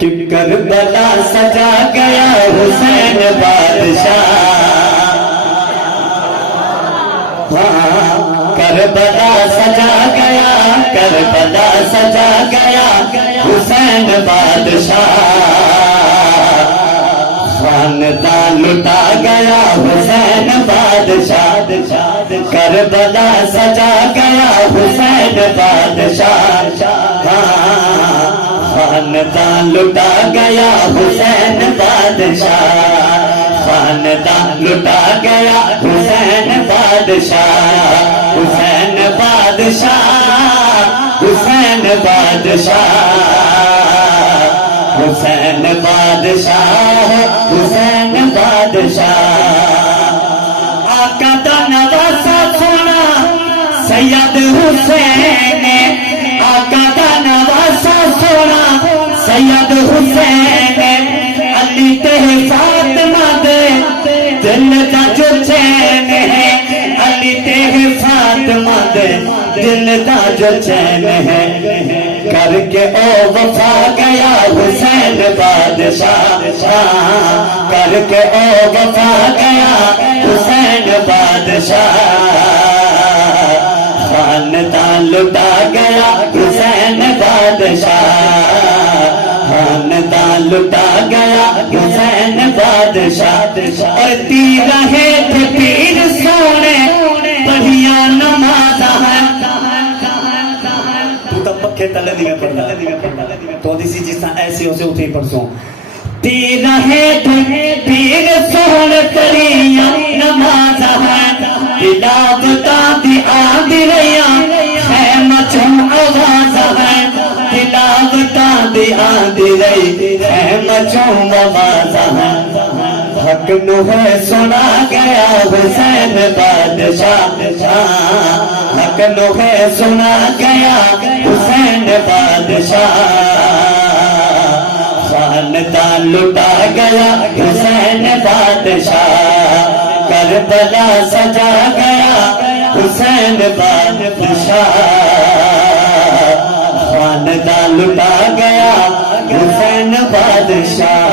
کہ کربلا سجا گیا حسین بادشاہ، ہاں کربلا سجا گیا، کربلا سجا گیا حسین بادشاہ، خاندان لٹا گیا حسین بادشاہ، کربلا سجا گیا حسین بادشاہ، خاندان لٹا گیا حسین بادشاہ، خاندان لٹا گیا حسین بادشاہ، حسین بادشاہ، حسین بادشاہ، حسین بادشاہ، حسین بادشاہ، آقا دا نواسا سونا سید حسین، آقا دا نواسا سونا سید حسین، علی تے فاطمہ دے دل دا جو چین ہے، علی تے فاطمہ دے دل دا جو چین ہے، کر کے او وفا گیا حسین بادشاہ، کر کے او وفا گیا حسین بادشاہ، خاندان لٹا گیا حسین بادشاہ، خاندان لٹا گیا حسین بادشاہ، اور پیر رہے تھے پیر سونے بڑھیا نماز ہے، تو تب پکے تلے دیگا پڑھنا تو دیسی جس طرح ایسے ہو سے اٹھے پرسوں، پیر رہے تھے پیر سونے بڑھیا نماز ہے، تلاوتاں دی آدھی رہیاں خیمہ چون آواز ہے، تلاوتاں دی آدھی رہی خیمہ چون آواز ہے، حق نو ہے سنا گیا حسین بادشاہ، حق نو ہے سنا گیا حسین بادشاہ، خاندان لٹا گیا حسین بادشاہ، کربلا سجا گیا حسین بادشاہ، خاندان لٹا گیا حسین بادشاہ۔